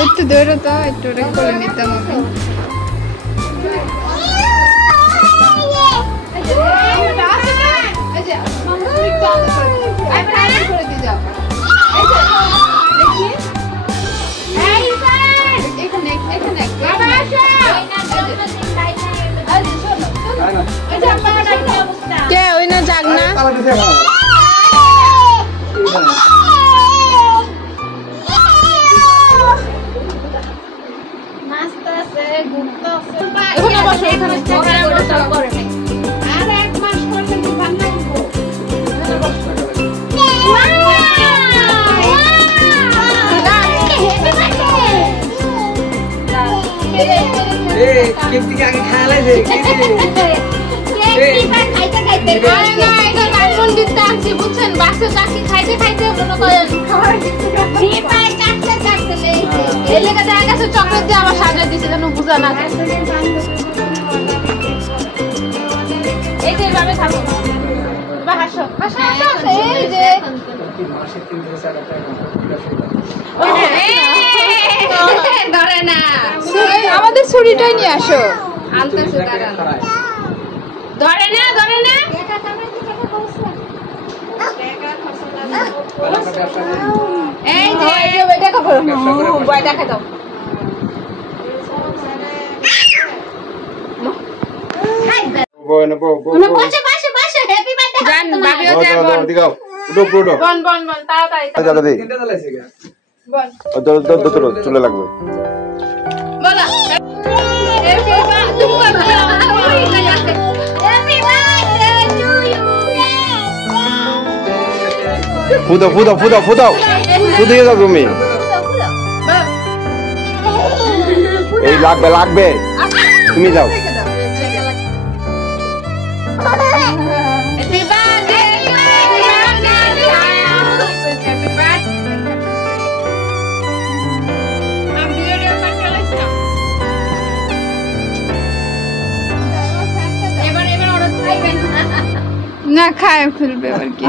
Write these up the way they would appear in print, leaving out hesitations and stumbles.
একটু দৌড়ো তো, একটু করে নিতাম আমি। কে ওই না যাক না বুঝছেন বাচ্চা চাকরি খাইতে খাইতে চকলেট দিয়ে আবার সাজা দিচ্ছে যেন বুঝা না এই যে এইভাবে থাকো হাসো হাসো হাসো এই যে ধরে না আমাদের ছুরিটাই নিয়ে আসো আনতেছে তারা ধরে না ধরে না এই যে বইটা কো বইটা খা দাও বন পাশে পাশে পাশে হ্যাপি বার্থডে জান বাবিও যা বন দিগাও উঠো উঠো বন বন বন তাড়াতাড়ি তিনটা জ্বালাইছে গা বন ও তো চলে লাগবে বলা হ্যাপি বার্থডে তুমি হ্যাপি বার্থডে টু ইউ ফুদাও ফুদিয়ে যাও তুমি এই লাগবে তুমি যাও না খায় ফেলবে আর কি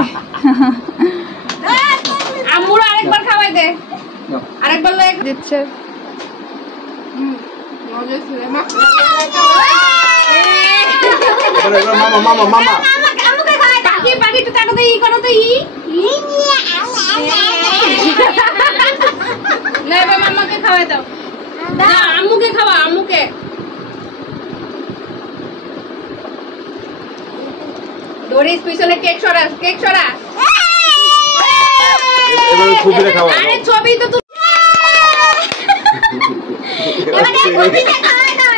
আমুর আরেকবার খাওয়াই দে আরেকবার লয়ে দিচ্ছে মজা ছিল মামা আমুকে খাওয়াই দাও বাকি তো টাকা দেই করো তো ই না বাবা মামাকে খাওয়াই দাও না আমুকে খাওয়া আমুকে ডোরিস পিছনে কেক ছড়া এবারে ছবিটা খাওয়া আরে ছবি তো তুমি এবারে ছবিটা খাওয়া দাও